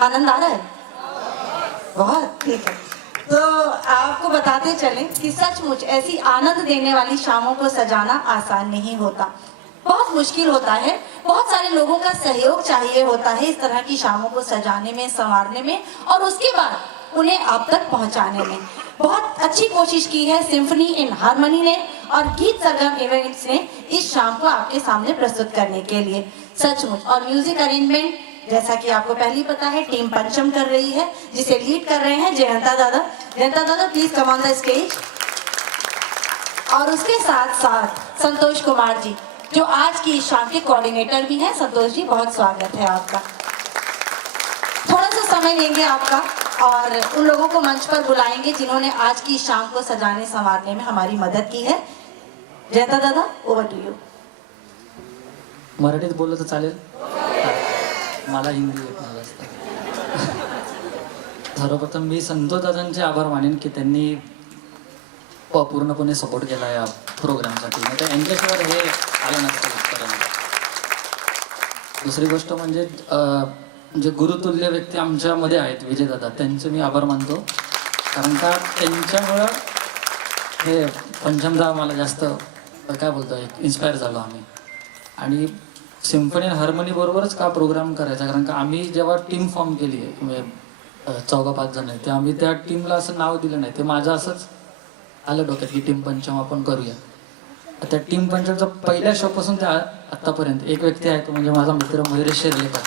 आनंद आ रहा है? बहुत ठीक है। तो आपको बताते चलें कि सचमुच ऐसी आनंद देने वाली शामों को सजाना आसान नहीं होता, बहुत मुश्किल होता है। बहुत सारे लोगों का सहयोग चाहिए होता है इस तरह की शामों को सजाने में, संवारने में और उसके बाद उन्हें आप तक पहुंचाने में। बहुत अच्छी कोशिश की है सिम्फनी इन हारमोनी ने और गीत सरगम इवेंट्स ने इस शाम को आपके सामने प्रस्तुत करने के लिए। सचमुच। और म्यूजिक अरेंजमेंट जैसा कि आपको पहले ही पता है टीम पंचम कर रही है, जिसे लीड कर रहे हैं जयंता दादा। जयंता दादा please come on the stage. और उसके साथ साथ संतोष कुमार जी जो आज की इस शाम के कोऑर्डिनेटर भी हैं। संतोष जी बहुत स्वागत है आपका। थोड़ा सा समय लेंगे आपका और उन लोगों को मंच पर बुलाएंगे जिन्होंने आज की शाम को सजाने संवारने में हमारी मदद की है। जयंता दादा ओवर टू यू। मराठीत बोललं तर चालेल? मला हिंदी येत नाही जास्त. सर्वप्रथम मी संतोष दादांचे आभार मानेन की त्यांनी पूर्णपणे सपोर्ट केला या प्रोग्रामसाठी. नाही तर यांच्याशिवाय हे आलं नसतं इथपर्यंत. दुसरी गोष्ट म्हणजे जे गुरुतुल्य व्यक्ती आमच्यामध्ये आहेत विजयदादा, त्यांचे मी आभार मानतो. कारण का त्यांच्यामुळं हे पंचमदा मला जास्त काय बोलतो इन्स्पायर झालो आम्ही. आणि सिम्फनी हार्मोनी बरोबरच का प्रोग्राम करायचा, कारण का आम्ही जेव्हा टीम फॉर्म केली आहे 4-5 जण ते आम्ही त्या टीमला असं नाव दिलं नाही, ते माझं असंच आलं डोक्यात की टीम पंचम आपण करूया. त्या टीम पंचमचा पहिल्या शोपासून ते आत्तापर्यंत एक व्यक्ती आहे तो म्हणजे माझा मित्र मयुरेश शेर्लेकर.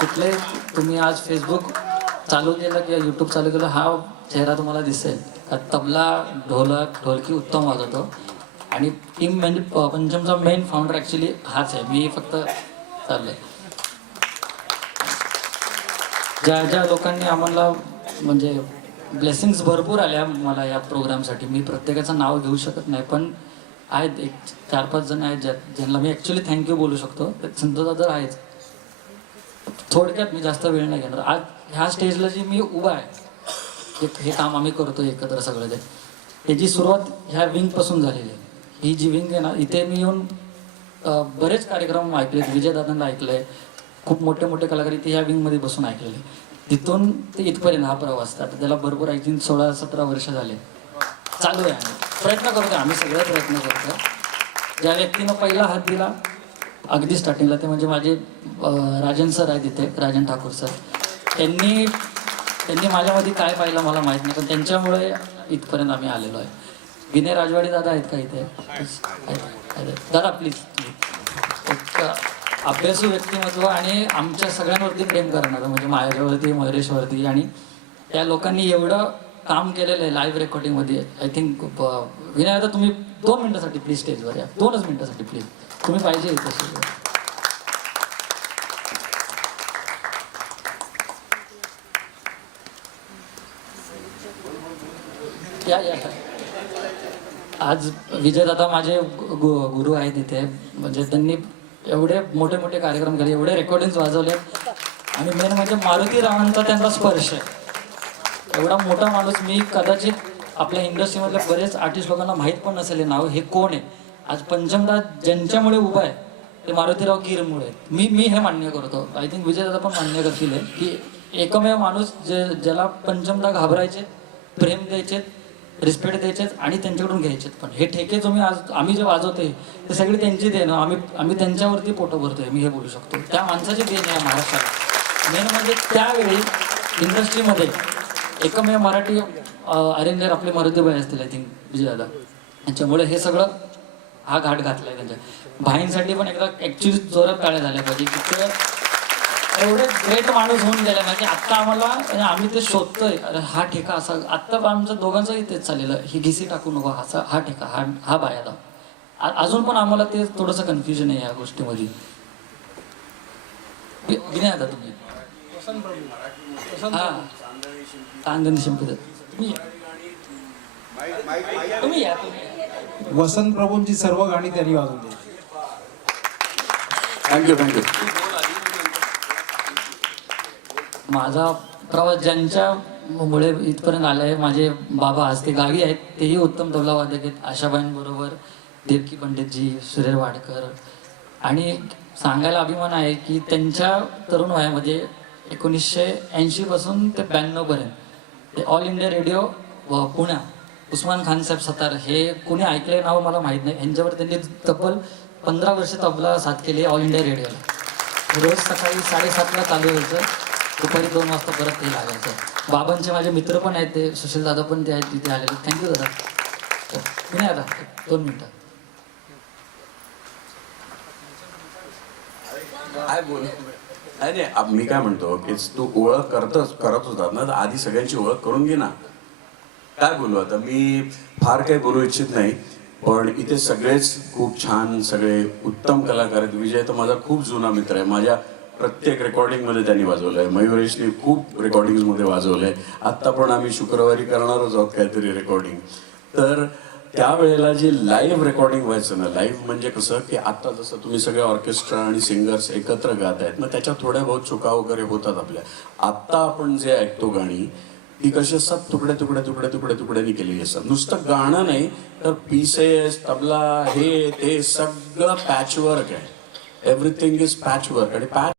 कुठले तुम्ही आज फेसबुक चालू केलं किंवा यूट्यूब चालू केलं हा चेहरा तुम्हाला दिसेल. तबला, ढोलक, ढोलकी उत्तम वाजवतो. आणि टीम म्हणजे पंचमचा मेन फाउंडर ॲक्च्युली हाच आहे, मी फक्त चाललंय. ज्या लोकांनी आम्हाला म्हणजे ब्लेसिंग्स भरपूर आल्या मला या प्रोग्रामसाठी, मी प्रत्येकाचं नाव घेऊ शकत नाही, पण आहेत एक 4-5 जण आहेत ज्यांना मी ॲक्च्युली थँक्यू बोलू शकतो. संतोष दादा आहेच. थोडक्यात मी जास्त वेळ नाही घेणार. आज ह्या स्टेजला जी मी उभा आहे, हे काम आम्ही करतो एकत्र सगळं, त्याची सुरुवात ह्या विंगपासून झालेली आहे. ही जी विंग आहे ना, इथे मी येऊन बरेच कार्यक्रम ऐकलेत, विजयदादांना ऐकलंय, खूप मोठे मोठे कलाकार इथे ह्या विंगमध्ये बसून ऐकलेले. तिथून ते इथपर्यंत हा प्रवास आता त्याला भरपूर आय थिंक 16-17 वर्ष झाले चालू आहे. आम्ही प्रयत्न करतो, आम्ही सगळे प्रयत्न करतो. ज्या व्यक्तीनं पहिला हात दिला अगदी स्टार्टिंगला ते म्हणजे माझे राजन सर आहेत इथे, राजन ठाकूर सर. त्यांनी माझ्यामध्ये काय पाहिलं मला माहीत नाही, पण त्यांच्यामुळे इथपर्यंत आम्ही आलेलो आहे. विनय राजवाडी दादा आहेत का इथे? दादा प्लीज. एक अभ्यासू व्यक्तिमत्व आणि आमच्या सगळ्यांवरती प्रेम करणारं म्हणजे माझ्यावरती, मयुरेशवरती. आणि त्या लोकांनी एवढं काम केलेलं आहे लाईव्ह रेकॉर्डिंगमध्ये. आय थिंक विनय दादा तुम्ही 2 मिनिटासाठी प्लीज स्टेजवर या, 2च मिनिटासाठी प्लीज. तुम्ही पाहिजे इथे स्टेजवर. या. आज विजयदादा माझे गुरु आहेत इथे. म्हणजे त्यांनी एवढे मोठे मोठे कार्यक्रम केले, एवढे रेकॉर्डिंग्स वाजवले. आणि मेन म्हणजे मारुती रावांचा त्यांचा स्पर्श आहे. एवढा मोठा माणूस, मी कदाचित आपल्या इंडस्ट्रीमधल्या बरेच आर्टिस्ट लोकांना माहीत पण नसेल हे नाव, हे कोण आहे. आज पंचमदा ज्यांच्यामुळे उभा आहे ते मारुतीराव गिरमुळे. मी हे मान्य करतो, आय थिंक विजयदादा पण मान्य करतील आहे की एकमेव माणूस ज्याला पंचमदा घाबरायचे, प्रेम द्यायचे, रिस्पेक्ट द्यायचे आणि त्यांच्याकडून घ्यायचे. पण हे ठेके जो आज आम्ही जे वाजवतोय ते सगळे त्यांची देण, आम्ही त्यांच्यावरती पोटं भरतोय, मी हे बोलू शकतो. त्या माणसाची देण आहे महाराष्ट्राला. मेन म्हणजे त्यावेळी इंडस्ट्रीमध्ये एकमेव मराठी अरेंजर आपले मारुतीबाई असतील आय थिंक विजयदादा. त्यांच्यामुळे हे सगळं हा घाट घातला आहे त्यांच्या भाईंसाठी. पण एकदा ॲक्च्युली जोरात टाळ्या झाल्या पाहिजे की ते एवढे ग्रेट माणूस होऊन गेले ना की आत्ता आम्हाला आम्ही ते शोधतोय. अरे हा ठेका असा, आत्ता आमचं दोघांचंही तेच चाललेलं, ही घिसी टाकू नको, हा ठेका, हा बायादा. अजून पण आम्हाला ते थोडंसं कन्फ्युजन आहे या गोष्टीमध्ये. विनय आता तुम्ही हा चांदणी शिंपी तुम्ही या. वसंत प्रभूंची सर्व गाणी त्यांनी वाजवली. थँक्यू. माझा प्रवास ज्यांच्यामुळे इथपर्यंत आला आहे, माझे बाबा आज ते गावी आहेत, तेही उत्तम तबला वादक आहेत. आशाबाईंबरोबर देवकी पंडितजी, सुरेश वाडकर. आणि सांगायला अभिमान आहे की त्यांच्या तरुण वयामध्ये 1980 पासून ते 92 पर्यंत ते ऑल इंडिया रेडिओ पुण्या उस्मान खान साहेब सतार हे कोणी ऐकले नाव मला माहीत नाही, यांच्यावर त्यांनी तब्बल 15 वर्ष तबला साथ केली ऑल इंडिया रेडिओला. रोज सकाळी 7:30ला चालू व्हायचं, दुपारी 2 वाजता परत ते लागायचं. बाबांचे माझे मित्र पण आहेत, ते सुशील दादा पण ते आहेत तिथे आलेले. थँक्यू दादा. पुणे आता 2 मिनटं. काय बोल नाही मी काय म्हणतो की तू ओळख करत होता ना, तर आधी सगळ्यांची ओळख करून घे ना. काय बोलू आता, मी फार काही बोलू इच्छित नाही, पण इथे सगळेच खूप छान, सगळे उत्तम कलाकार आहेत. विजय तर माझा खूप जुना मित्र आहे, माझ्या प्रत्येक रेकॉर्डिंगमध्ये त्यांनी वाजवलंय. मयुरेशने खूप रेकॉर्डिंगमध्ये वाजवलंय. आत्ता पण आम्ही शुक्रवारी करणारच आहोत काहीतरी रेकॉर्डिंग. तर त्यावेळेला जे लाईव्ह रेकॉर्डिंग व्हायचं ना, लाईव्ह म्हणजे कसं की आता जसं तुम्ही सगळे ऑर्केस्ट्रा आणि सिंगर्स एकत्र गात आहेत, मग त्याच्यात थोड्या बहुत चुका वगैरे होतात आपल्या. आत्ता आपण जे ऐकतो गाणी ती कशी असतात, तुकड्यानी केलेली असतात. नुसतं गाणं नाही तर पीसेस, तबला, हे ते सगळं पॅचवर्क आहे. Everything is patchwork. आणि पॅच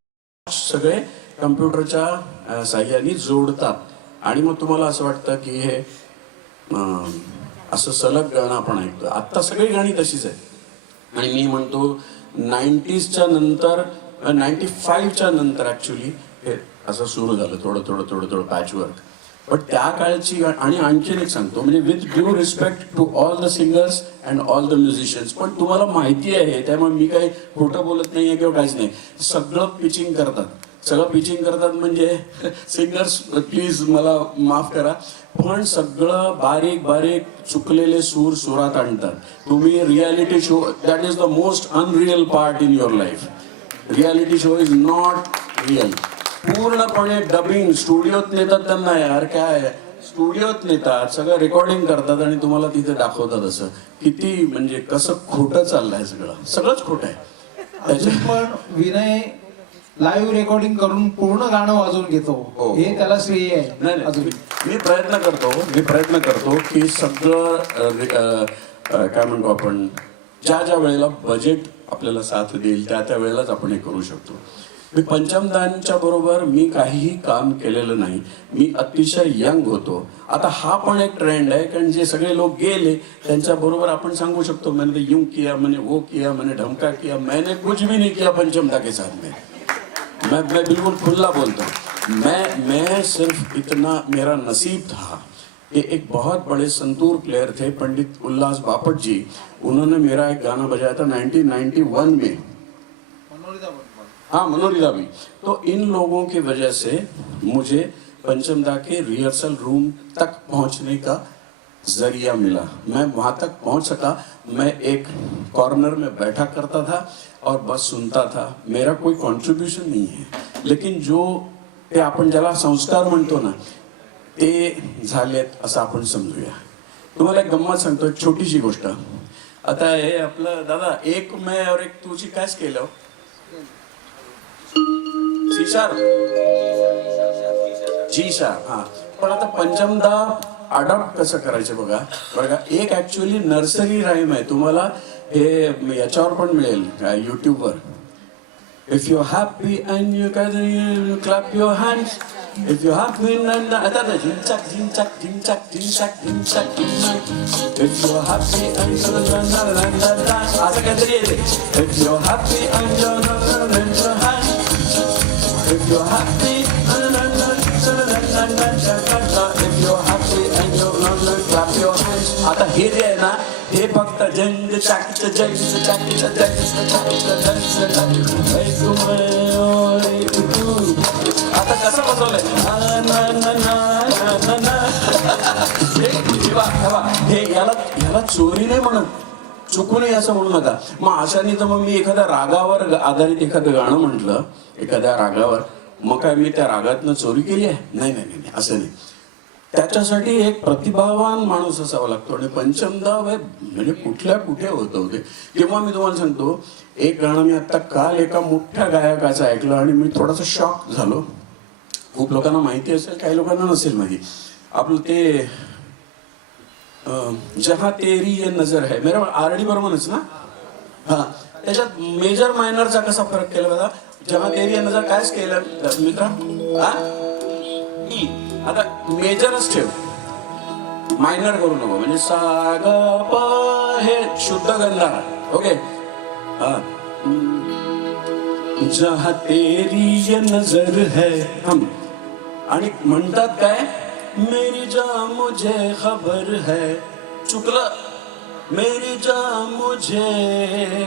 सगळे कम्प्युटरच्या साह्याने जोडतात आणि मग तुम्हाला असं वाटतं की हे असं सलग गाणं आपण ऐकतो. आत्ता सगळी गाणी तशीच आहेत. आणि मी म्हणतो 90sच्या नंतर, 95च्या नंतर ॲक्च्युली हे असं सुरू झालं थोडं पॅचवर्क. पण त्या काळची आणि आणखीन एक सांगतो, म्हणजे with due respect to all the singers and all the musicians, पण तुम्हाला माहिती आहे त्यामुळे मी काही खोटं बोलत नाही आहे किंवा काहीच नाही. सगळं पिचिंग करतात म्हणजे सिंगर्स प्लीज मला माफ करा, पण सगळं बारीक चुकलेले सूर सुरात आणतात. तुम्ही reality show, that is the most unreal part in your life. Reality show is not real. पूर्णपणे डबिंग स्टुडिओत नेतात त्यांना, यार काय स्टुडिओत नेतात, सगळं रेकॉर्डिंग करतात आणि तुम्हाला तिथे दाखवतात. असं किती म्हणजे कसं खोटं चाललंय, सगळंच खोटं आहे. अजून पण विनय लाईव्ह रेकॉर्डिंग करून पूर्ण गाणं वाजवून घेतो, हे त्याला श्रेय आहे. नाही अजून मी प्रयत्न करतो की सगळं काय म्हणतो आपण, ज्या वेळेला बजेट आपल्याला साथ देईल त्या वेळेलाच आपण हे करू शकतो. मी पंचमदांच्या बरोबर मी काहीही काम केलेलं नाही. मी अतिशय यंग होतो. आता हा पण एक ट्रेंड आहे, कारण जे सगळे लोक गेले त्यांच्या बरोबर आपण सांगू शकतो, मैंने यूं किया, मैंने वो किया, मैंने ढमका किया, मैंने कुछ भी नहीं किया पंचमदा के साथ में. मैं बिल्कुल खुला बोलता हूँ. मैं सिर्फ इतना मेरा नसीब था कि एक बहुत बड़े संतूर प्लेयर थे पंडित उल्लास बापट जी. उन्होंने मेरा एक गाना बजाया था 1991 में. हाँ, मनोरिदा भी. तो इन लोगों की वजह से मुझे पंचमदा के रिहर्सल रूम तक पहुंचने का जरिया मिला. मैं वहां तक पहुंच सका. मैं एक कॉर्नर में बैठा करता था और बस सुनता था. मेरा कोई कॉन्ट्रीब्यूशन नहीं है, लेकिन जो ते आपण ज्याला संस्कार म्हणतो ना, ते झालेत असं आपण समजूया. तुम्हाला एक गंमत सांगतो, एक छोटीशी गोष्ट. आता हे आपलं दादा, एक मैं और एक तुझी काय केलं जी शार. हा, पण आता पंचमदा अडॉप्ट कसं करायचं बघा. एक ऍक्च्युअली नर्सरी राईम आहे, तुम्हाला हे याच्यावर पण मिळेल युट्यूबवर. If you happy and you clap your hands, if you happy and आता झिंचक झिंचक झिंचक झिंचक झिंचक झिंचक, इफ यू हॅपी अँड असं काहीतरी येते. If you happy and you hand, if you're happy, if you're happy and you're clap your hands. आता हे जे आहे ना, हे फक्त जंग चाकीचं जंग चाकीचं आता कसं बसवलंय, हे याला चोरी नाही म्हणत, चुकू नये असं म्हणू नका. मग अशाने तर मग मी एखाद्या रागावर आधारित एखादं गाणं म्हटलं, एखाद्या रागावर, मग काय मी त्या रागातनं चोरी केली आहे? नाही, असं नाही. त्याच्यासाठी एक प्रतिभावान माणूस असावा लागतो. आणि पंचमदा म्हणजे कुठे होतं ते. तेव्हा मी तुम्हाला सांगतो, एक गाणं मी आता काल एका मोठ्या गायकाचं ऐकलं आणि मी थोडासा शॉक झालो. खूप लोकांना माहिती असेल, काही लोकांना नसेल माहिती. आपलं ते जहाँ तेरी ये नजर है, मेरा आरडी बर्मनच ना. हा, त्याच्यात मेजर मायनरचा कसा फरक केला बघा. जेव्हा तेरी नजर कायच केलं मित्रा, हा ई. आता मेजरच ठेव, मायनर करू नको. म्हणजे सा ग प हे शुद्ध गंधार. ओके. जहा तेरी ये नजर है हम. आणि म्हणतात काय, मेरी जान मुझे खबर है. चुकलं. मेरी जान मुझे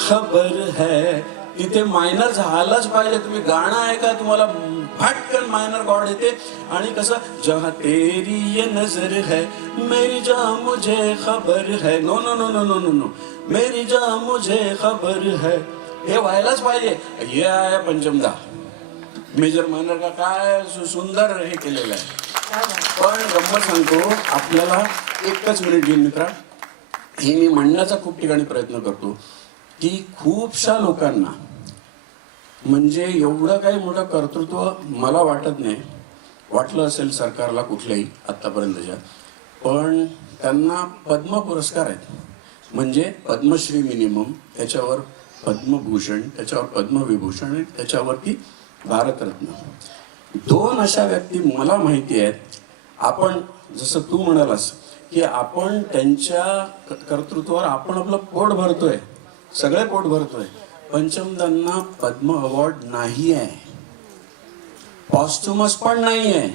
खबर है. तिथे मायनर झालाच पाहिजे. तुम्ही गाणं ऐका, तुम्हाला फटकन मायनर कॉर्ड येते. आणि कसं, जहाँ तेरी ये नजर है मेरी जान मुझे खबर है. No no no no no no no, मेरी जान मुझे खबर है. हे व्हायलाच पाहिजे. हे आहे पंचमदा. मेजर मायनर का काय सुंदर हे केलेलं आहे. पण गंमत सांगतो आपल्याला, एकच मिनिट घेईन मित्रा. हे मी म्हणण्याचा खूप ठिकाणी प्रयत्न करतो की खूपशा लोकांना म्हणजे एवढं काही मोठं कर्तृत्व मला वाटत नाही. वाटलं असेल सरकारला कुठल्याही आत्तापर्यंतच्या, पण त्यांना पद्म पुरस्कार आहेत. म्हणजे पद्मश्री मिनिमम, त्याच्यावर पद्मभूषण, त्याच्यावर पद्मविभूषण आणि त्याच्यावरती भारतरत्न. 2 अशा व्यक्ती मला माहिती आहेत. आपण जसं तू म्हणालास की आपण त्यांच्या कर्तृत्वावर आपण आपलं पोट भरतोय, सगळे पोट भरतोय. पंचमदांना पद्म अवॉर्ड नाही आहे, पॉस्ट्युमस पण नाही आहे.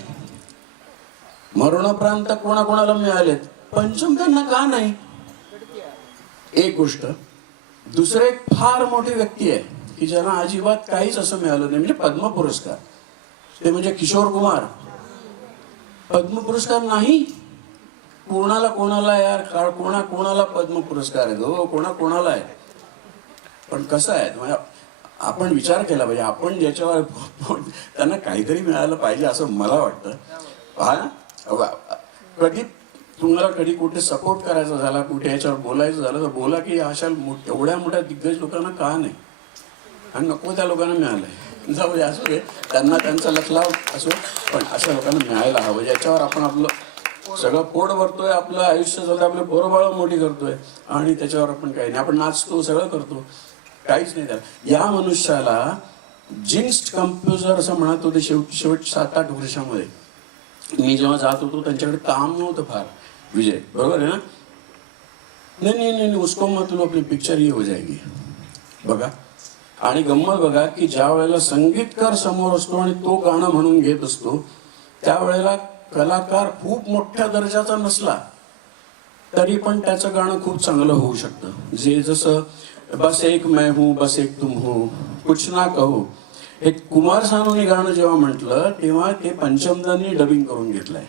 मरणोपरांत कोणाकोणाला मिळालेत, पंचमदांना का नाही? एक गोष्ट. दुसरे एक फार मोठी व्यक्ती आहे की ज्यांना अजिबात काहीच असं मिळालं नाही, म्हणजे पद्म पुरस्कार. ते म्हणजे किशोर कुमार. पद्म पुरस्कार नाही. कोणाला यार, कोणाला पद्म पुरस्कार आहे हो, कोणाला आहे. पण कसं आहे, म्हणजे आपण विचार केला पाहिजे, आपण ज्याच्यावर त्यांना काहीतरी मिळालं पाहिजे असं मला वाटतं. हा, तुम्हाला कधी कुठे सपोर्ट करायचा झाला, कुठे याच्यावर बोलायचं झालं तर बोला की अशा एवढ्या मोठ्या दिग्गज लोकांना का नाही, आणि नको त्या लोकांना मिळालंय. जाऊ दे, असू दे, त्यांना त्यांचा लखलाव असो, पण अशा लोकांना मिळायला हवं ज्याच्यावर आपण आपलं सगळं पोट भरतोय, आपलं आयुष्य चालतं, आपलं पोरबाळ मोठी करतोय आणि त्याच्यावर आपण काही नाही. आपण नाचतो, सगळं करतो, काहीच नाही त्याला. या मनुष्याला जिन्स्ड कंपोजर असं म्हणत होते शेवट 7-8 वर्षामध्ये. मी जेव्हा जात होतो त्यांच्याकडे काम नव्हतं फार. विजय बरोबर आहे ना? नाही, उसको मतलब आपली पिक्चर ही हो जाएगी. बघा, आणि गंमत बघा की ज्या वेळेला संगीतकार समोर असतो आणि तो गाणं म्हणून घेत असतो, त्यावेळेला कलाकार खूप मोठ्या दर्जाचा नसला तरी पण त्याचं गाणं खूप चांगलं होऊ शकतं. जे जसं बस एक मैं हूँ बस एक तुम हो कुछ ना कहो, हे कुमार सानूने गाणं जेव्हा म्हटलं तेव्हा ते पंचमदांनी डबिंग करून घेतलंय.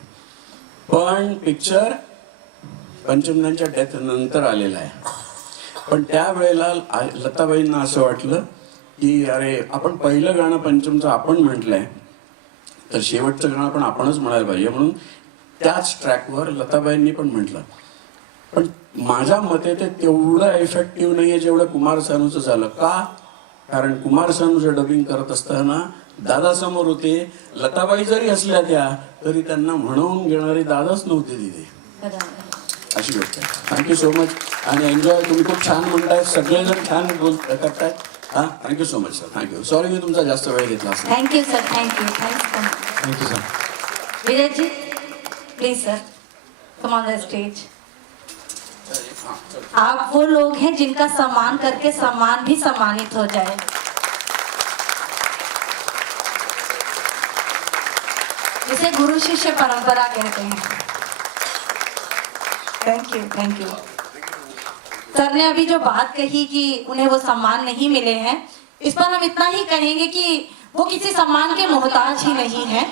पण पिक्चर पंचमदांच्या डेथ नंतर आलेला आहे. पण त्यावेळेला लताबाईंना असं वाटलं की अरे, आपण पहिलं गाणं पंचमचं आपण म्हटलंय तर शेवटचं गाणं पण आपणच म्हणायला पाहिजे, म्हणून त्याच ट्रॅकवर लताबाईंनी पण म्हटलं. पण माझ्या मते ते तेवढं इफेक्टिव्ह नाहीये जेवढं कुमार सानूचं झालं. का? कारण कुमार सानूचं डबिंग करत असताना दादासमोर होते. लताबाई जरी असल्या त्या तरी त्यांना म्हणवून घेणारे दादाच नव्हते तिथे. अशी गोष्ट आहे. Thank you so much. आणि एन्जॉय. तुम्ही खूप छान म्हणताय, सगळेजण छान करताय. हां, thank you so much sir. Thank you. Sorry मी तुमचा जास्त वेळ घेतला असेल. Thank you sir. Thank you sir. Vijay ji please sir come on the stage. आप वो लोग हैं जिनका सम्मान करके सम्मान भी सम्मानित हो जाए. इसे गुरु शिष्य परंपरा कहते हैं. Thank you. सर ने अभी जो बात कही कि उन्हें वो सम्मान नहीं मिले हैं, इस पर हम इतना ही कहेंगे कि वो किसी सम्मान के मोहताज ही नहीं है.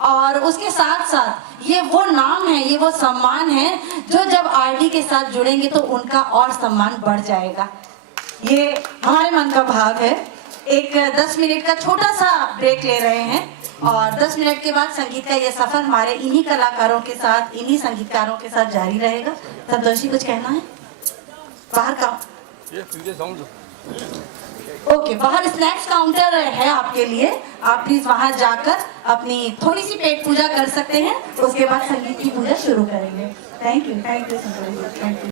और उसके साथ साथ ये वो नाम है, ये वो सम्मान है जो जब आरडी के साथ जुड़ेंगे तो उनका और सम्मान बढ़ जाएगा. ये हमारे मन का भाव है. एक 10 मिनट का छोटा सा ब्रेक ले रहे हैं और 10 मिनट के बाद संगीत का ये सफर हमारे इन्हीं कलाकारों के साथ, इन्हीं संगीतकारों के साथ जारी रहेगा. सप्तर्षि कुछ कहना है? बाहर का ओके, बाहर स्नैक्स काउंटर है आपके लिए. आप प्लीज वहां जाकर अपनी थोड़ी सी पेट पूजा कर सकते हैं. उसके बाद संगीत की पूजा शुरू करेंगे. Thank you. Thank you.